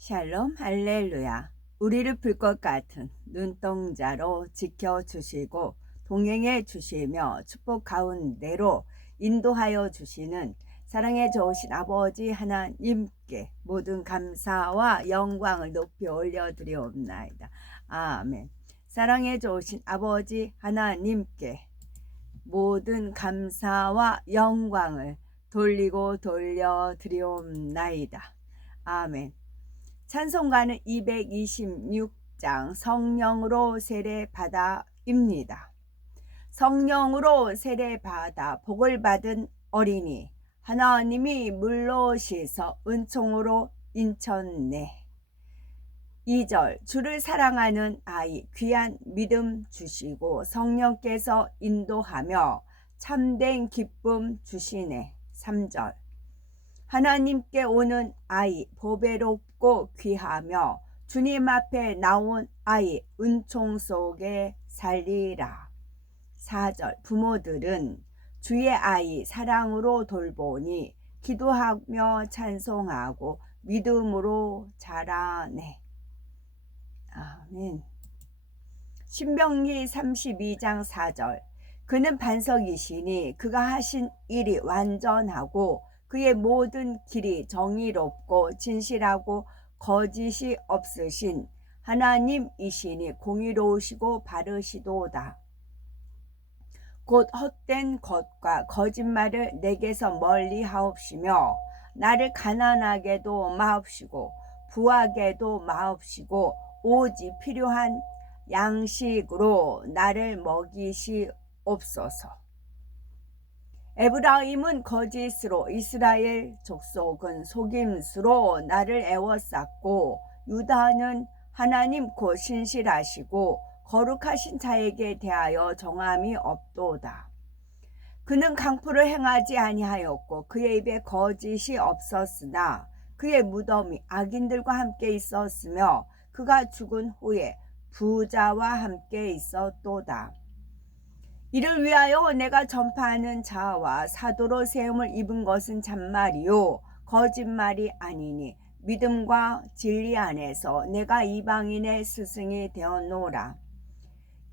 샬롬 할렐루야. 우리를 불 것 같은 눈동자로 지켜주시고 동행해 주시며 축복 가운데로 인도하여 주시는 사랑의 좋으신 아버지 하나님께 모든 감사와 영광을 높이 올려드리옵나이다. 아멘. 사랑의 좋으신 아버지 하나님께 모든 감사와 영광을 돌리고 돌려드리옵나이다. 아멘. 찬송가는 226장 성령으로 세례받아입니다. 성령으로 세례받아 복을 받은 어린이 하나님이 물로 씻어 은총으로 인쳤네. 2절 주를 사랑하는 아이 귀한 믿음 주시고 성령께서 인도하며 참된 기쁨 주시네. 3절 하나님께 오는 아이 보배롭고 귀하며 주님 앞에 나온 아이 은총 속에 살리라. 4절 부모들은 주의 아이 사랑으로 돌보니 기도하며 찬송하고 믿음으로 자라네. 아멘. 신명기 32장 4절 그는 반석이시니 그가 하신 일이 완전하고 그의 모든 길이 정의롭고 진실하고 거짓이 없으신 하나님이시니 공의로우시고 바르시도다. 곧 헛된 것과 거짓말을 내게서 멀리 하옵시며 나를 가난하게도 마옵시고 부하게도 마옵시고 오직 필요한 양식으로 나를 먹이시옵소서. 에브라임은 거짓으로 이스라엘 족속은 속임수로 나를 애워쌌고 유다는 하나님 곧 신실하시고 거룩하신 자에게 대하여 정함이 없도다. 그는 강포를 행하지 아니하였고 그의 입에 거짓이 없었으나 그의 무덤이 악인들과 함께 있었으며 그가 죽은 후에 부자와 함께 있었도다. 이를 위하여 내가 전파하는 자와 사도로 세움을 입은 것은 참말이요 거짓말이 아니니 믿음과 진리 안에서 내가 이방인의 스승이 되었노라.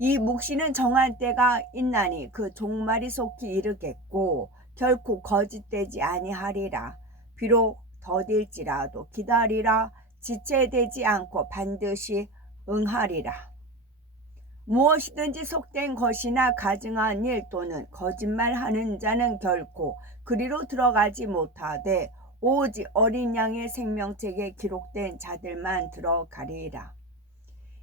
이 묵시는 정한 때가 있나니 그 종말이 속히 이르겠고 결코 거짓되지 아니하리라. 비록 더딜지라도 기다리라. 지체되지 않고 반드시 응하리라. 무엇이든지 속된 것이나 가증한 일 또는 거짓말하는 자는 결코 그리로 들어가지 못하되 오직 어린 양의 생명책에 기록된 자들만 들어가리라.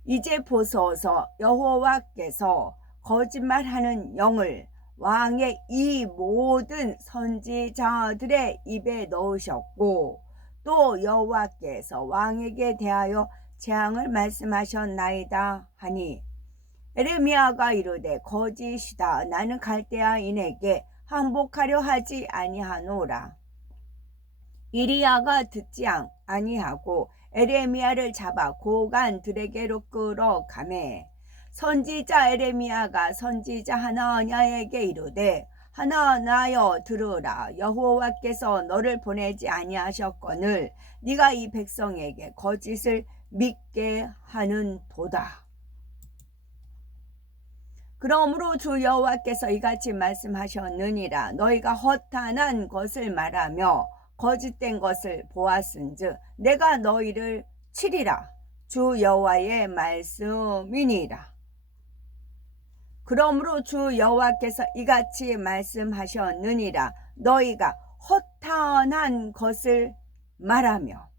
이제 보소서 여호와께서 거짓말하는 영을 왕의 이 모든 선지자들의 입에 넣으셨고 또 여호와께서 왕에게 대하여 재앙을 말씀하셨나이다 하니 에레미야가 이르되 거짓이다. 나는 갈대아인에게 항복하려 하지 아니하노라. 이리야가 듣지 아니하고 에레미야를 잡아 고관들에게로 끌어가매 선지자 에레미야가 선지자 하나냐에게 이르되 하나나여 들으라. 여호와께서 너를 보내지 아니하셨거늘 네가 이 백성에게 거짓을 믿게 하는 도다. 그러므로 주 여호와께서 이같이 말씀하셨느니라. 너희가 허탄한 것을 말하며 거짓된 것을 보았은즉 내가 너희를 치리라. 주 여호와의 말씀이니라. 그러므로 주 여호와께서 이같이 말씀하셨느니라. 너희가 허탄한 것을 말하며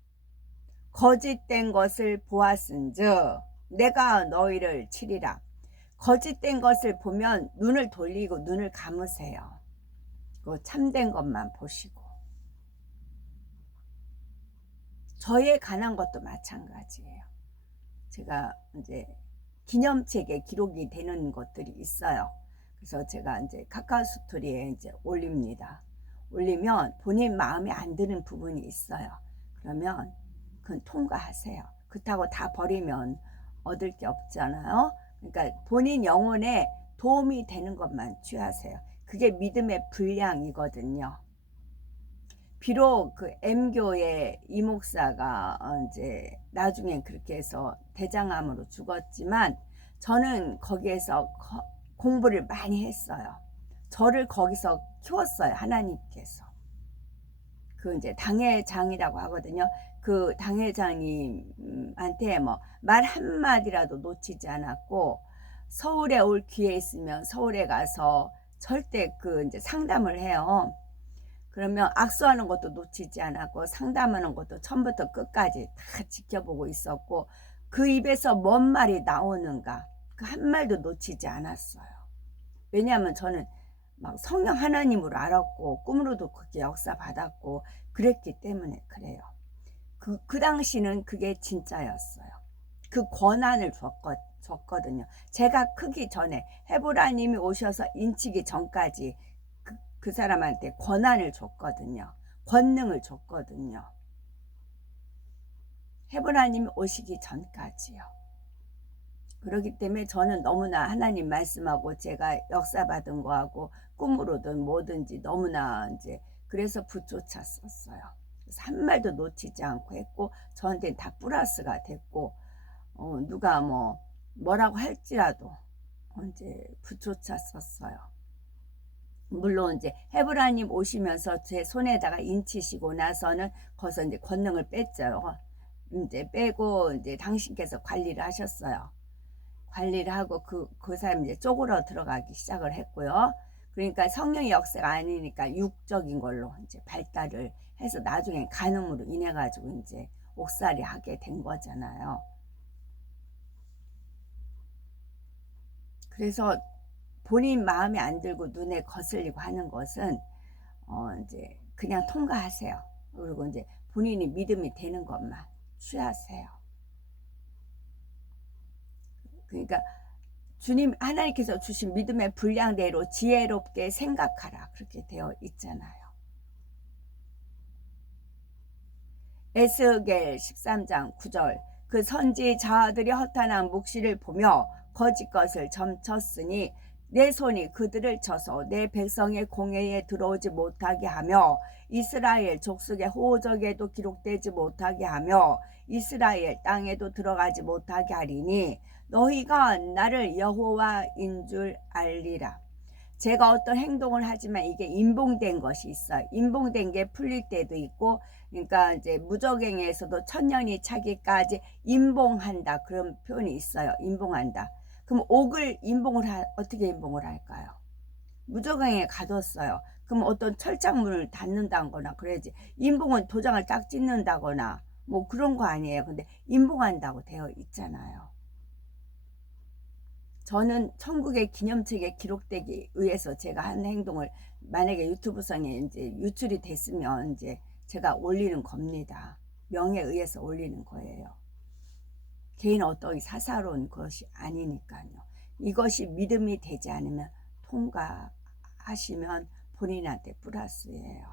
거짓된 것을 보았은즉 내가 너희를 치리라. 거짓된 것을 보면 눈을 돌리고 눈을 감으세요. 그 참된 것만 보시고. 저에 관한 것도 마찬가지예요. 제가 이제 기념책에 기록이 되는 것들이 있어요. 그래서 제가 이제 카카오 스토리에 이제 올립니다. 올리면 본인 마음에 안 드는 부분이 있어요. 그러면 그건 통과하세요. 그렇다고 다 버리면 얻을 게 없잖아요. 그러니까 본인 영혼에 도움이 되는 것만 취하세요. 그게 믿음의 분량이거든요. 비록 그 M교의 이 목사가 이제 나중에 그렇게 해서 대장암으로 죽었지만 저는 거기에서 공부를 많이 했어요. 저를 거기서 키웠어요. 하나님께서. 그 이제 당회장이라고 하거든요. 그 당회장님한테 뭐 말 한마디라도 놓치지 않았고, 서울에 올 기회 있으면 서울에 가서 절대 그 이제 상담을 해요. 그러면 악수하는 것도 놓치지 않았고 상담하는 것도 처음부터 끝까지 다 지켜보고 있었고, 그 입에서 뭔 말이 나오는가 그 한 말도 놓치지 않았어요. 왜냐하면 저는 막 성령 하나님으로 알았고 꿈으로도 그렇게 역사 받았고 그랬기 때문에 그래요. 그 당시는 그게 진짜였어요. 그 권한을 줬거든요. 제가 크기 전에 헤브라님이 오셔서 인치기 전까지 그 사람한테 권한을 줬거든요. 권능을 줬거든요. 헤브라님이 오시기 전까지요. 그렇기 때문에 저는 너무나 하나님 말씀하고 제가 역사 받은 거하고 꿈으로든 뭐든지 너무나 이제 그래서 붙쫓았었어요. 그래서 한 말도 놓치지 않고 했고 저한테는 다 플러스가 됐고, 누가 뭐라고 할지라도 이제 붙쫓았었어요. 물론 이제 헤브라님 오시면서 제 손에다가 인치시고 나서는 거기서 이제 권능을 뺐죠. 이제 빼고 이제 당신께서 관리를 하셨어요. 관리를 하고 그 사람이 이제 쪼그러 들어가기 시작을 했고요. 그러니까 성령의 역사가 아니니까 육적인 걸로 이제 발달을 해서 나중에 간음으로 인해 가지고 이제 옥살이 하게 된 거잖아요. 그래서 본인 마음에 안 들고 눈에 거슬리고 하는 것은 이제 그냥 통과하세요. 그리고 이제 본인이 믿음이 되는 것만 취하세요. 그러니까 주님 하나님께서 주신 믿음의 분량대로 지혜롭게 생각하라 그렇게 되어 있잖아요. 에스겔 13장 9절 그 선지자들이 허탄한 묵시를 보며 거짓 것을 점쳤으니 내 손이 그들을 쳐서 내 백성의 공회에 들어오지 못하게 하며 이스라엘 족속의 호적에도 기록되지 못하게 하며 이스라엘 땅에도 들어가지 못하게 하리니 너희가 나를 여호와인 줄 알리라. 제가 어떤 행동을 하지만 이게 인봉된 것이 있어요. 인봉된 게 풀릴 때도 있고, 그러니까 이제 무적행에서도 천년이 차기까지 인봉한다 그런 표현이 있어요. 인봉한다. 그럼 옥을 어떻게 인봉을 할까요? 무적행에 가뒀어요. 그럼 어떤 철장문을 닫는다거나 그래야지. 인봉은 도장을 딱 찍는다거나 뭐 그런 거 아니에요. 근데 인봉한다고 되어 있잖아요. 저는 천국의 기념책에 기록되기 위해서 제가 한 행동을 만약에 유튜브상에 이제 유출이 됐으면 이제 제가 올리는 겁니다. 명에 의해서 올리는 거예요. 개인 어떤 사사로운 것이 아니니까요. 이것이 믿음이 되지 않으면 통과하시면 본인한테 플러스예요.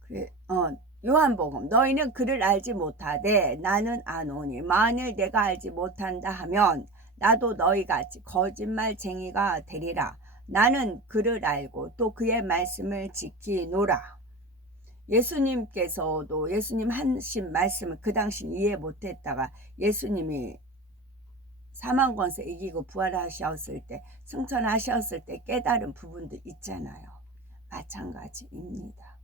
그래, 요한복음 너희는 그를 알지 못하되 나는 아노니 만일 내가 알지 못한다 하면 나도 너희같이 거짓말쟁이가 되리라. 나는 그를 알고 또 그의 말씀을 지키노라. 예수님께서도 예수님 하신 말씀을 그 당시 이해 못했다가 예수님이 사망 권세 이기고 부활하셨을 때 승천하셨을 때 깨달은 부분도 있잖아요. 마찬가지입니다.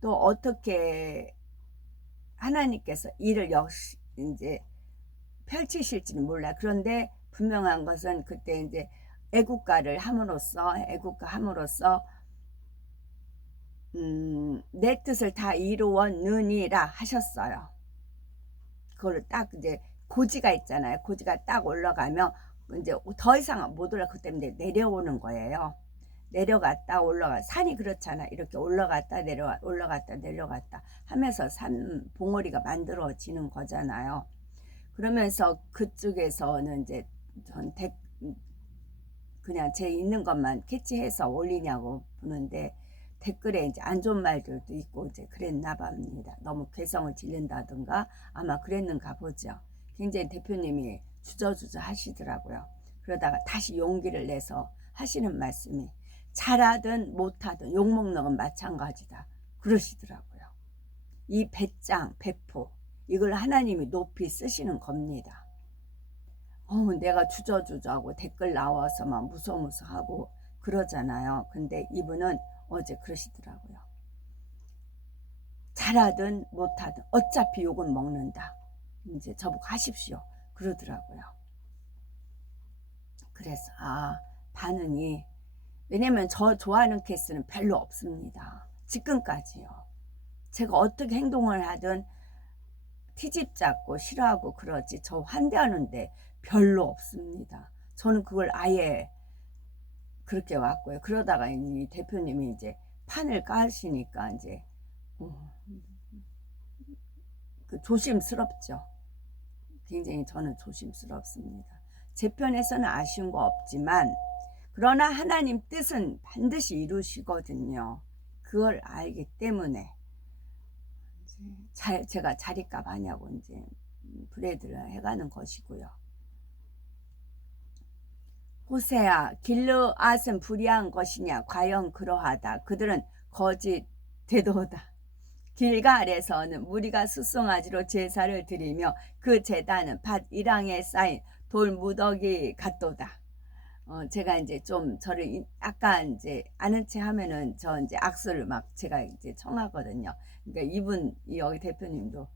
또 어떻게 하나님께서 일을 역시 이제 펼치실지는 몰라. 그런데 분명한 것은 그때 이제 애국가를 함으로써 내 뜻을 다 이루었느니라 하셨어요. 그걸 딱 이제 고지가 있잖아요. 고지가 딱 올라가면 이제 더 이상 못 올라. 그 때문에 내려오는 거예요. 내려갔다 올라가. 산이 그렇잖아. 이렇게 올라갔다 내려갔다 하면서 산 봉우리가 만들어지는 거잖아요. 그러면서 그쪽에서는 이제 그냥 제 있는 것만 캐치해서 올리냐고 보는데 댓글에 이제 안 좋은 말들도 있고 이제 그랬나 봅니다. 너무 괴성을 지른다든가 아마 그랬는가 보죠. 굉장히 대표님이 주저주저 하시더라고요. 그러다가 다시 용기를 내서 하시는 말씀이 잘하든 못하든 욕먹는 건 마찬가지다 그러시더라고요. 이 배짱, 배포 이걸 하나님이 높이 쓰시는 겁니다. 내가 주저주저하고 댓글 나와서 막 무서무서하고 그러잖아요. 근데 이분은 어제 그러시더라고요. 잘하든 못하든 어차피 욕은 먹는다. 이제 저보고 하십시오. 그러더라고요. 그래서 반응이 왜냐면 저 좋아하는 케이스는 별로 없습니다. 지금까지요. 제가 어떻게 행동을 하든 티집 잡고 싫어하고 그러지 저 환대하는데 별로 없습니다. 저는 그걸 아예 그렇게 왔고요. 그러다가 이 대표님이 이제 판을 까시니까 이제 조심스럽죠. 굉장히 저는 조심스럽습니다. 제 편에서는 아쉬운 거 없지만 그러나 하나님 뜻은 반드시 이루시거든요. 그걸 알기 때문에 제가 자리값 하냐고 이제 브레이드를 해가는 것이고요. 호세아, 길르앗은 불의한 것이냐? 과연 그러하다. 그들은 거짓 되도다. 길갈에서는 무리가 숫송아지로 제사를 드리며 그 제단은 밭 이랑에 쌓인 돌 무더기 같도다. 제가 이제 좀 저를 약간 이제 아는 체 하면은 저 이제 악수를 막 제가 이제 청하거든요. 그러니까 이분 여기 대표님도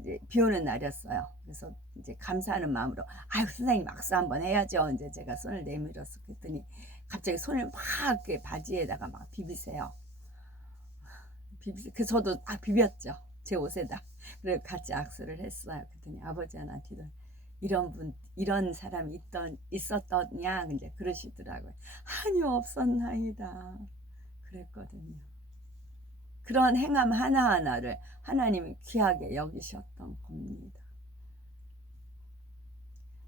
이제 비 오는 날이었어요. 그래서 이제 감사하는 마음으로 아유 선생님 악수 한번 해야죠. 이제 제가 손을 내밀었어. 그랬더니 갑자기 손을 막 이렇게 바지에다가 막 비비세요. 그 저도 비볐죠. 제 옷에다. 그래 같이 악수를 했어요. 그랬더니 아버지 하나 뒤로 이런 사람이 있었더냐 이제 그러시더라고요. 아니요 없었나이다. 그랬거든요. 그런 행함 하나하나를 하나님이 귀하게 여기셨던 겁니다.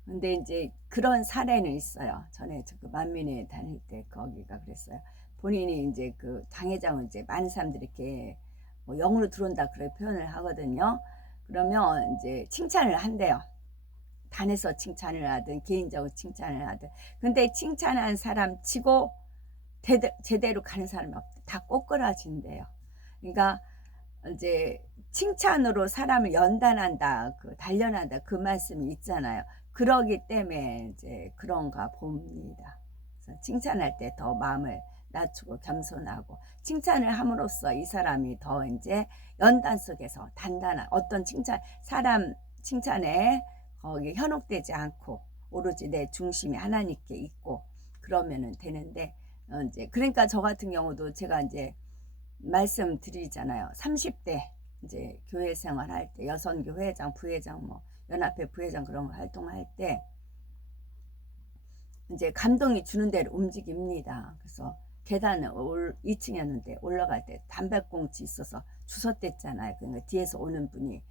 근데 이제 그런 사례는 있어요. 전에 그 만민에 다닐 때 거기가 그랬어요. 본인이 이제 그 당회장을 이제 많은 사람들이 이렇게 뭐 영으로 들어온다 그렇게 표현을 하거든요. 그러면 이제 칭찬을 한대요. 단에서 칭찬을 하든 개인적으로 칭찬을 하든. 근데 칭찬한 사람 치고 제대로 가는 사람이 없대. 다 꼬꾸라진대요. 그러니까 이제 칭찬으로 사람을 연단한다, 단련한다 그 말씀이 있잖아요. 그러기 때문에 이제 그런가 봅니다. 그래서 칭찬할 때 더 마음을 낮추고 겸손하고 칭찬을 함으로써 이 사람이 더 이제 연단 속에서 단단한 어떤 사람 칭찬에 거기 현혹되지 않고 오로지 내 중심이 하나님께 있고 그러면은 되는데 이제 그러니까 저 같은 경우도 제가 이제 말씀드리잖아요. 30대 이제 교회 생활할 때 여선교 회장, 부회장 뭐 연합회 부회장 그런 거 활동할 때 이제 감동이 주는 대로 움직입니다. 그래서 계단을 2층이었는데 올라갈 때 담배꽁치 있어서 주웠댔잖아요. 그러니까 뒤에서 오는 분이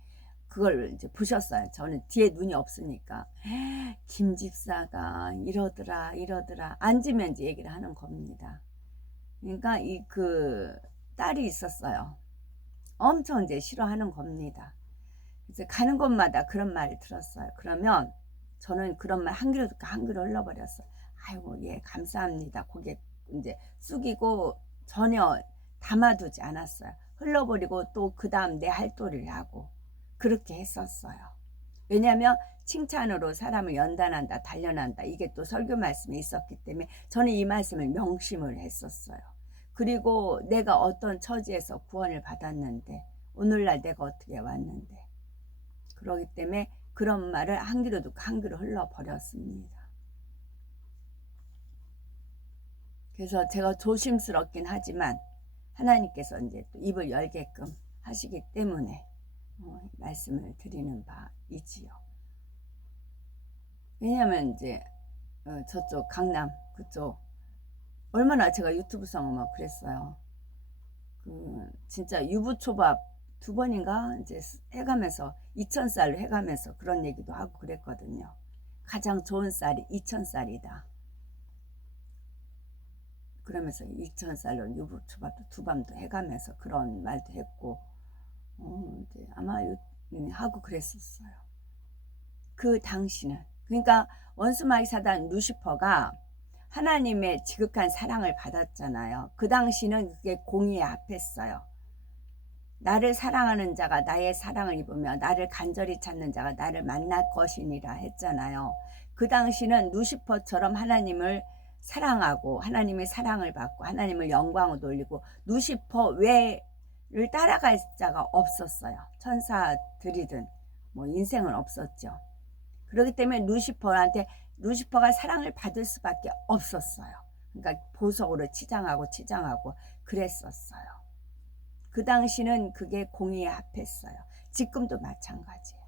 그걸 이제 보셨어요. 저는 뒤에 눈이 없으니까 김 집사가 이러더라 앉으면 이제 얘기를 하는 겁니다. 그러니까 딸이 있었어요. 엄청 이제 싫어하는 겁니다. 그래서 가는 곳마다 그런 말을 들었어요. 그러면 저는 그런 말 한 귀로 듣고 한 귀로 흘러버렸어요. 아이고 예 감사합니다. 고개 이제 숙이고 전혀 담아두지 않았어요. 흘러버리고 또 그 다음 내 할 도리를 하고 그렇게 했었어요. 왜냐하면 칭찬으로 사람을 연단한다 단련한다 이게 또 설교 말씀에 있었기 때문에 저는 이 말씀을 명심을 했었어요. 그리고 내가 어떤 처지에서 구원을 받았는데 오늘날 내가 어떻게 왔는데 그러기 때문에 그런 말을 한 귀로 듣고 한 귀로 흘러버렸습니다. 그래서 제가 조심스럽긴 하지만 하나님께서 이제 또 입을 열게끔 하시기 때문에 말씀을 드리는 바이지요. 왜냐하면 이제 저쪽 강남 그쪽 얼마나 제가 유튜브상 막 그랬어요. 진짜 유부초밥 2번인가 이제 해가면서 2000쌀로 해가면서 그런 얘기도 하고 그랬거든요. 가장 좋은 쌀이 2000쌀이다. 그러면서 2000쌀로 유부초밥도 2밤도 해가면서 그런 말도 했고 이제 아마 하고 그랬었어요. 그 당시는 그러니까 원수마귀 사단 루시퍼가 하나님의 지극한 사랑을 받았잖아요. 그 당시는 그게 공의에 합했어요. 나를 사랑하는 자가 나의 사랑을 입으며 나를 간절히 찾는 자가 나를 만날 것이니라 했잖아요. 그 당시는 루시퍼처럼 하나님을 사랑하고 하나님의 사랑을 받고 하나님을 영광으로 돌리고 루시퍼 외를 따라갈 자가 없었어요. 천사들이든 뭐 인생은 없었죠. 그렇기 때문에 루시퍼가 사랑을 받을 수밖에 없었어요. 그러니까 보석으로 치장하고 그랬었어요. 그 당시는 그게 공의에 합했어요. 지금도 마찬가지예요.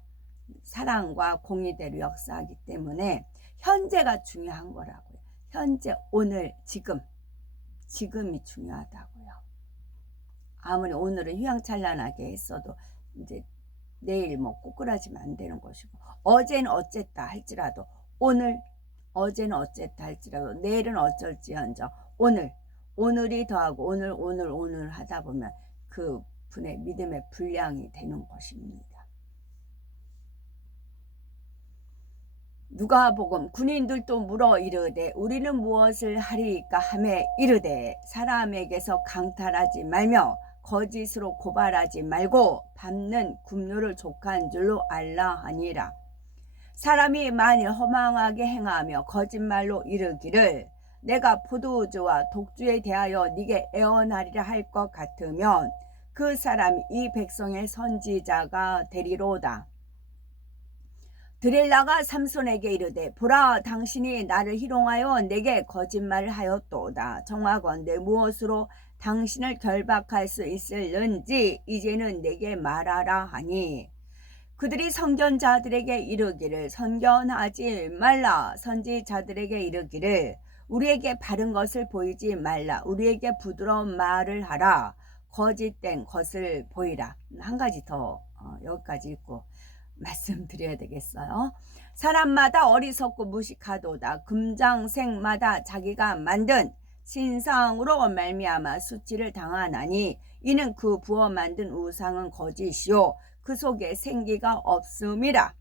사랑과 공의대로 역사하기 때문에 현재가 중요한 거라고요. 현재, 오늘, 지금이 중요하다고요. 아무리 오늘은 휘황찬란하게 했어도 이제 내일 뭐 꼬꾸라지면 안 되는 것이고, 어제는 어쨌다 할지라도 오늘, 어제는 어쨌다 할지라도 내일은 어쩔지언정 오늘이 더하고 오늘 하다 보면 그 분의 믿음의 분량이 되는 것입니다. 누가복음 군인들도 물어 이르되 우리는 무엇을 하리이까 하매 이르되 사람에게서 강탈하지 말며 거짓으로 고발하지 말고 밟는 급료를 족한 줄로 알라 하니라. 사람이 만일 허망하게 행하며 거짓말로 이르기를 내가 포도주와 독주에 대하여 네게 애언하리라 할 것 같으면 그 사람이 이 백성의 선지자가 되리로다. 드릴라가 삼손에게 이르되 보라 당신이 나를 희롱하여 내게 거짓말을 하였도다. 정하건대 무엇으로 당신을 결박할 수 있을는지 이제는 내게 말하라 하니 그들이 선견자들에게 이르기를 선견하지 말라. 선지자들에게 이르기를 우리에게 바른 것을 보이지 말라. 우리에게 부드러운 말을 하라. 거짓된 것을 보이라. 한 가지 더 여기까지 읽고 말씀드려야 되겠어요. 사람마다 어리석고 무식하도다. 금장색마다 자기가 만든 신상으로 말미암아 수치를 당하나니 이는 그 부어 만든 우상은 거짓이요 그 속에 생기가 없음이라.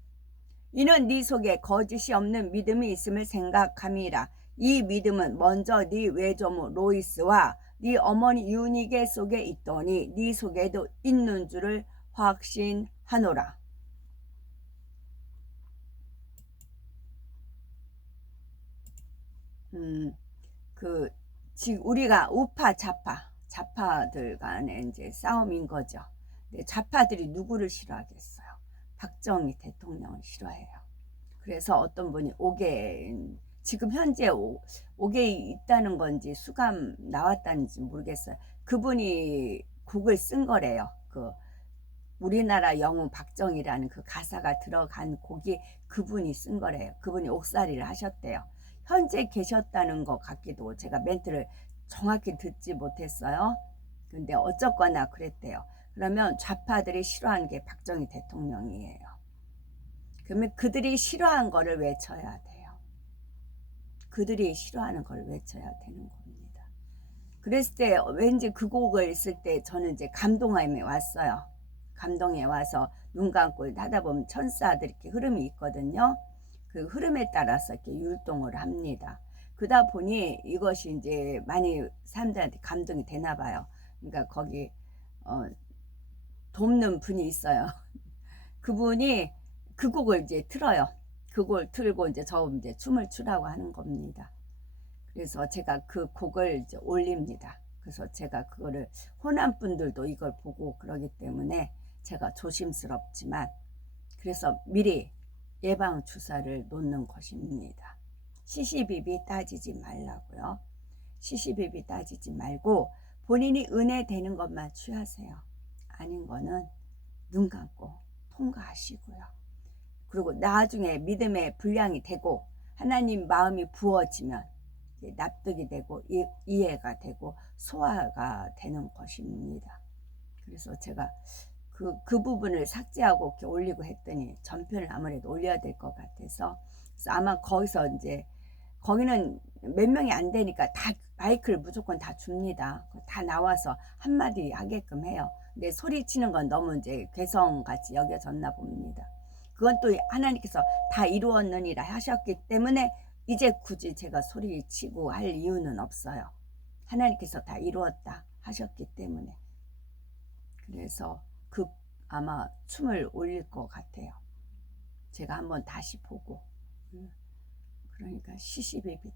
이는 네 속에 거짓이 없는 믿음이 있음을 생각함이라. 이 믿음은 먼저 네 외조모 로이스와 네 어머니 유니게 속에 있더니 네 속에도 있는 줄을 확신하노라. 지금 우리가 우파 좌파들 간의 이제 싸움인 거죠. 좌파들이 누구를 싫어하겠어요? 박정희 대통령을 싫어해요. 그래서 어떤 분이 지금 현재 5개 있다는 건지 수감 나왔다는지 모르겠어요. 그분이 곡을 쓴 거래요. 우리나라 영웅 박정희라는 그 가사가 들어간 곡이 그분이 쓴 거래요. 그분이 옥살이를 하셨대요. 현재 계셨다는 것 같기도, 제가 멘트를 정확히 듣지 못했어요. 근데 어쨌거나 그랬대요. 그러면 좌파들이 싫어하는 게 박정희 대통령이에요. 그러면 그들이 싫어한 거를 외쳐야 돼요. 그들이 싫어하는 걸 외쳐야 되는 겁니다. 그랬을 때 왠지 그 곡을 쓸 때 저는 이제 감동함에 왔어요. 감동에 와서 눈 감고 하다 보면 천사들 이렇게 흐름이 있거든요. 그 흐름에 따라서 이렇게 율동을 합니다. 그러다 보니 이것이 이제 많이 사람들한테 감동이 되나 봐요. 그러니까 거기 돕는 분이 있어요. 그분이 그 곡을 이제 틀어요. 그걸 틀고 이제 저 이제 춤을 추라고 하는 겁니다. 그래서 제가 그 곡을 이제 올립니다. 그래서 제가 그거를 호남 분들도 이걸 보고 그러기 때문에 제가 조심스럽지만 그래서 미리 예방 주사를 놓는 것입니다. 시시비비 따지지 말라고요. 시시비비 따지지 말고 본인이 은혜 되는 것만 취하세요. 아닌 거는 눈 감고 통과하시고요. 그리고 나중에 믿음의 분량이 되고 하나님 마음이 부어지면 납득이 되고 이해가 되고 소화가 되는 것입니다. 그래서 제가 그 부분을 삭제하고 이렇게 올리고 했더니 전편을 아무래도 올려야 될 것 같아서 그래서 아마 거기서 이제 거기는 몇 명이 안 되니까 다 마이크를 무조건 다 줍니다. 다 나와서 한마디 하게끔 해요. 근데 소리치는 건 너무 이제 괴성같이 여겨졌나 봅니다. 그건 또 하나님께서 다 이루었느니라 하셨기 때문에 이제 굳이 제가 소리치고 할 이유는 없어요. 하나님께서 다 이루었다 하셨기 때문에. 그래서 아마 춤을 올릴 것 같아요. 제가 한번 다시 보고. 그러니까 시시비비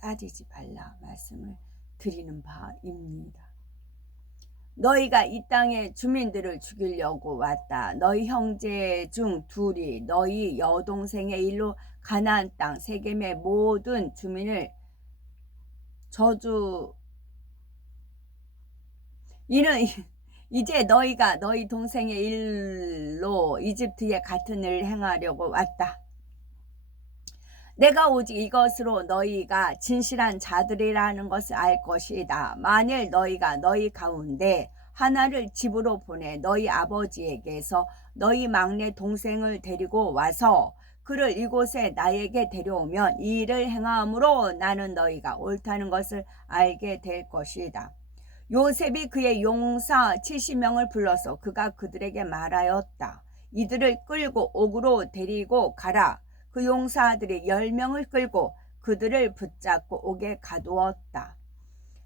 따지지 말라 말씀을 드리는 바입니다. 너희가 이 땅의 주민들을 죽이려고 왔다. 너희 형제 중 둘이 너희 여동생의 일로 가나안 땅 세겜의 모든 주민을 이는 이제 너희가 너희 동생의 일로 이집트에 같은 일을 행하려고 왔다. 내가 오직 이것으로 너희가 진실한 자들이라는 것을 알 것이다. 만일 너희가 너희 가운데 하나를 집으로 보내 너희 아버지에게서 너희 막내 동생을 데리고 와서 그를 이곳에 나에게 데려오면 이 일을 행함으로 나는 너희가 옳다는 것을 알게 될 것이다. 요셉이 그의 용사 70명을 불러서 그가 그들에게 말하였다. 이들을 끌고 옥으로 데리고 가라. 그 용사들이 10명을 끌고 그들을 붙잡고 옥에 가두었다.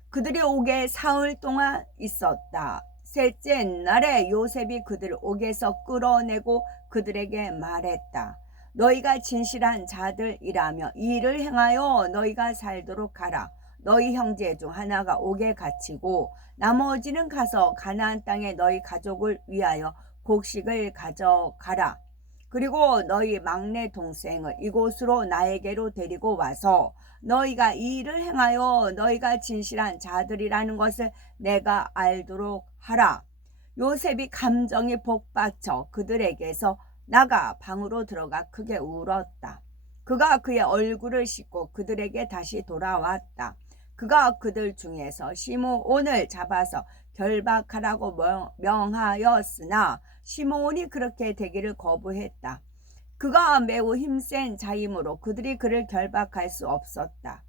그들이 옥에 사흘 동안 있었다. 셋째 날에 요셉이 그들을 옥에서 끌어내고 그들에게 말했다. 너희가 진실한 자들이라며 이 일을 행하여 너희가 살도록 하라. 너희 형제 중 하나가 옥에 갇히고 나머지는 가서 가나안 땅에 너희 가족을 위하여 곡식을 가져가라. 그리고 너희 막내 동생을 이곳으로 나에게로 데리고 와서 너희가 이 일을 행하여 너희가 진실한 자들이라는 것을 내가 알도록 하라. 요셉이 감정이 복받쳐 그들에게서 나가 방으로 들어가 크게 울었다. 그가 그의 얼굴을 씻고 그들에게 다시 돌아왔다. 그가 그들 중에서 시므온을 잡아서 결박하라고 명하였으나 시므온이 그렇게 되기를 거부했다. 그가 매우 힘센 자이므로 그들이 그를 결박할 수 없었다.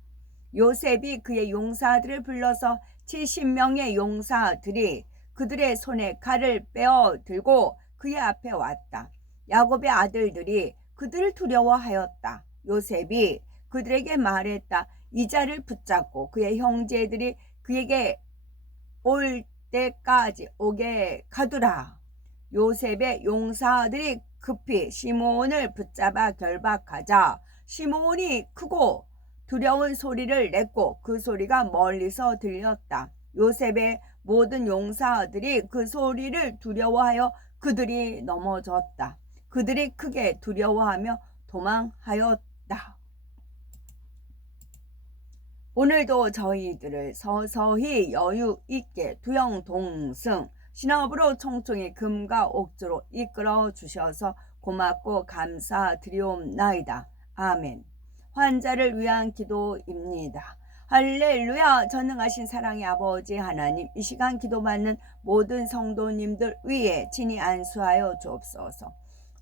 요셉이 그의 용사들을 불러서 70명의 용사들이 그들의 손에 칼을 빼어 들고 그의 앞에 왔다. 야곱의 아들들이 그들을 두려워하였다. 요셉이 그들에게 말했다. 이 자를 붙잡고 그의 형제들이 그에게 올 때까지 옥에 가두라. 요셉의 용사들이 급히 시므온을 붙잡아 결박하자 시므온이 크고 두려운 소리를 냈고 그 소리가 멀리서 들렸다. 요셉의 모든 용사들이 그 소리를 두려워하여 그들이 넘어졌다. 그들이 크게 두려워하며 도망하였다. 오늘도 저희들을 서서히 여유 있게 두영동승 신업으로 총총히 금과 옥조로 이끌어 주셔서 고맙고 감사드리옵나이다. 아멘. 환자를 위한 기도입니다. 할렐루야. 전능하신 사랑의 아버지 하나님, 이 시간 기도받는 모든 성도님들 위에 친히 안수하여 주옵소서.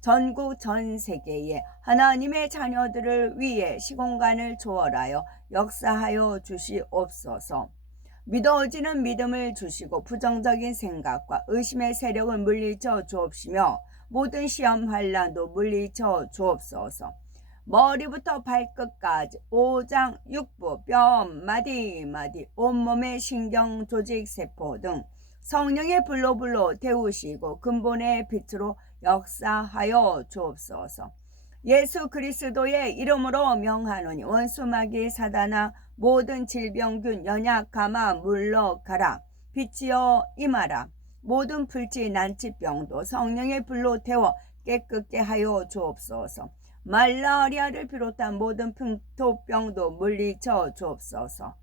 전국 전 세계에 하나님의 자녀들을 위해 시공간을 초월하여 역사하여 주시옵소서. 믿어지는 믿음을 주시고 부정적인 생각과 의심의 세력을 물리쳐 주옵시며 모든 시험 환난도 물리쳐 주옵소서. 머리부터 발끝까지 오장 육부 뼈 마디 온몸의 신경 조직 세포 등 성령의 불로 태우시고 근본의 빛으로 역사하여 주옵소서. 예수 그리스도의 이름으로 명하노니 원수 마귀 사단아 모든 질병균 연약감아 물러가라. 빛이여 임하라. 모든 불치 난치병도 성령의 불로 태워 깨끗게 하여 주옵소서. 말라리아를 비롯한 모든 풍토병도 물리쳐 주옵소서.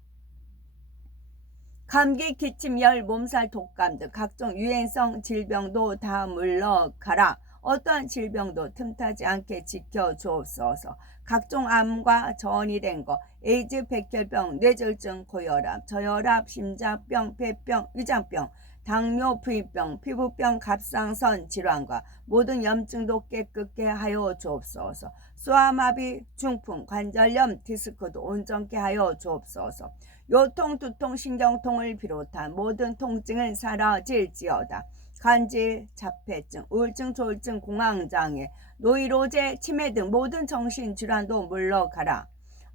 감기, 기침, 열, 몸살, 독감 등 각종 유행성 질병도 다 물러가라. 어떠한 질병도 틈타지 않게 지켜주옵소서. 각종 암과 전이된 것, 에이즈, 백혈병, 뇌졸중, 고혈압, 저혈압, 심장병, 폐병, 위장병, 당뇨, 부인병, 피부병, 갑상선 질환과 모든 염증도 깨끗게 하여 주옵소서. 소아마비, 중풍, 관절염, 디스크도 온전케 하여 주옵소서. 요통, 두통, 신경통을 비롯한 모든 통증은 사라질지어다. 간질, 자폐증, 우울증, 조울증, 공황장애, 노이로제, 치매 등 모든 정신질환도 물러가라.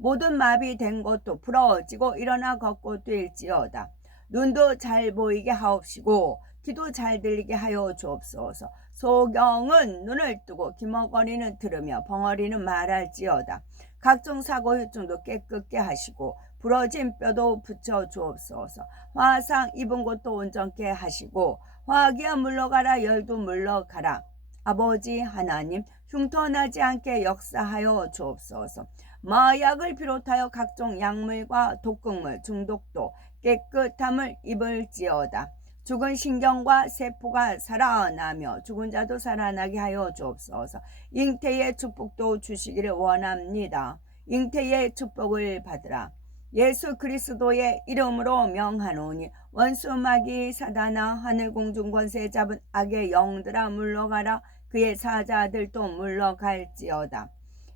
모든 마비된 것도 부러지고 일어나 걷고 뛸지어다. 눈도 잘 보이게 하옵시고 귀도 잘 들리게 하여 주옵소서. 소경은 눈을 뜨고 기머거리는 들으며 벙어리는 말할지어다. 각종 사고 후증도 깨끗게 하시고 부러진 뼈도 붙여 주옵소서. 화상 입은 곳도 온전케 하시고 화기야 물러가라 열도 물러가라. 아버지 하나님 흉터나지 않게 역사하여 주옵소서. 마약을 비롯하여 각종 약물과 독극물 중독도 깨끗함을 입을지어다. 죽은 신경과 세포가 살아나며 죽은 자도 살아나게 하여 주옵소서. 잉태의 축복도 주시기를 원합니다. 잉태의 축복을 받으라. 예수 그리스도의 이름으로 명하노니 원수 마귀 사단아 하늘 공중 권세 잡은 악의 영들아 물러가라. 그의 사자들도 물러갈지어다.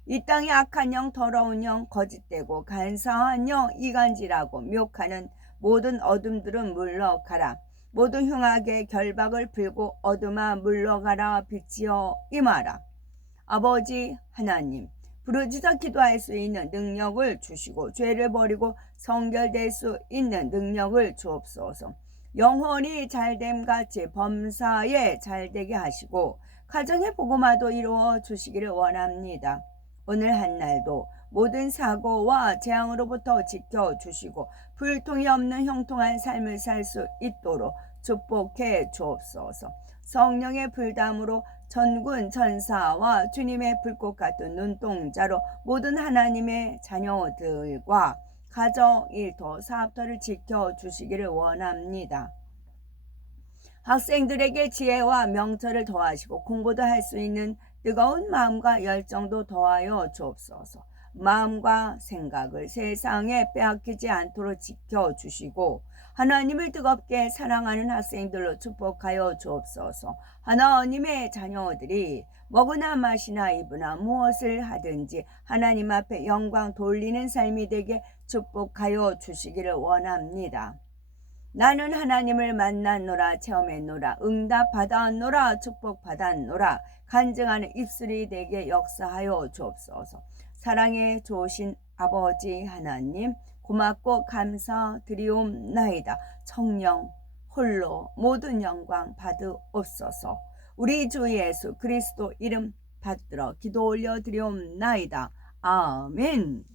이 땅의 악한 영 더러운 영 거짓되고 간사한 영 이간질하고 묘하는 모든 어둠들은 물러가라. 모든 흉악의 결박을 풀고 어둠아 물러가라. 빛이여 임하라. 아버지 하나님 부르짖어 기도할 수 있는 능력을 주시고 죄를 버리고 성결될 수 있는 능력을 주옵소서. 영혼이 잘됨같이 범사에 잘되게 하시고 가정의 복음화도 이루어 주시기를 원합니다. 오늘 한날도 모든 사고와 재앙으로부터 지켜주시고 불통이 없는 형통한 삶을 살 수 있도록 축복해 주옵소서. 성령의 불담으로 전군 전사와 주님의 불꽃 같은 눈동자로 모든 하나님의 자녀들과 가정, 일터, 사업터를 지켜주시기를 원합니다. 학생들에게 지혜와 명철을 더하시고 공부도 할 수 있는 뜨거운 마음과 열정도 더하여 주옵소서. 마음과 생각을 세상에 빼앗기지 않도록 지켜주시고 하나님을 뜨겁게 사랑하는 학생들로 축복하여 주옵소서. 하나님의 자녀들이 먹으나 마시나 입으나 무엇을 하든지 하나님 앞에 영광 돌리는 삶이 되게 축복하여 주시기를 원합니다. 나는 하나님을 만났노라 체험했노라 응답 받았노라 축복 받았노라 간증하는 입술이 되게 역사하여 주옵소서. 사랑에 좋으신 아버지 하나님 고맙고 감사드리옵나이다. 성령 홀로 모든 영광 받으옵소서. 우리 주 예수 그리스도 이름 받들어 기도 올려드리옵나이다. 아멘.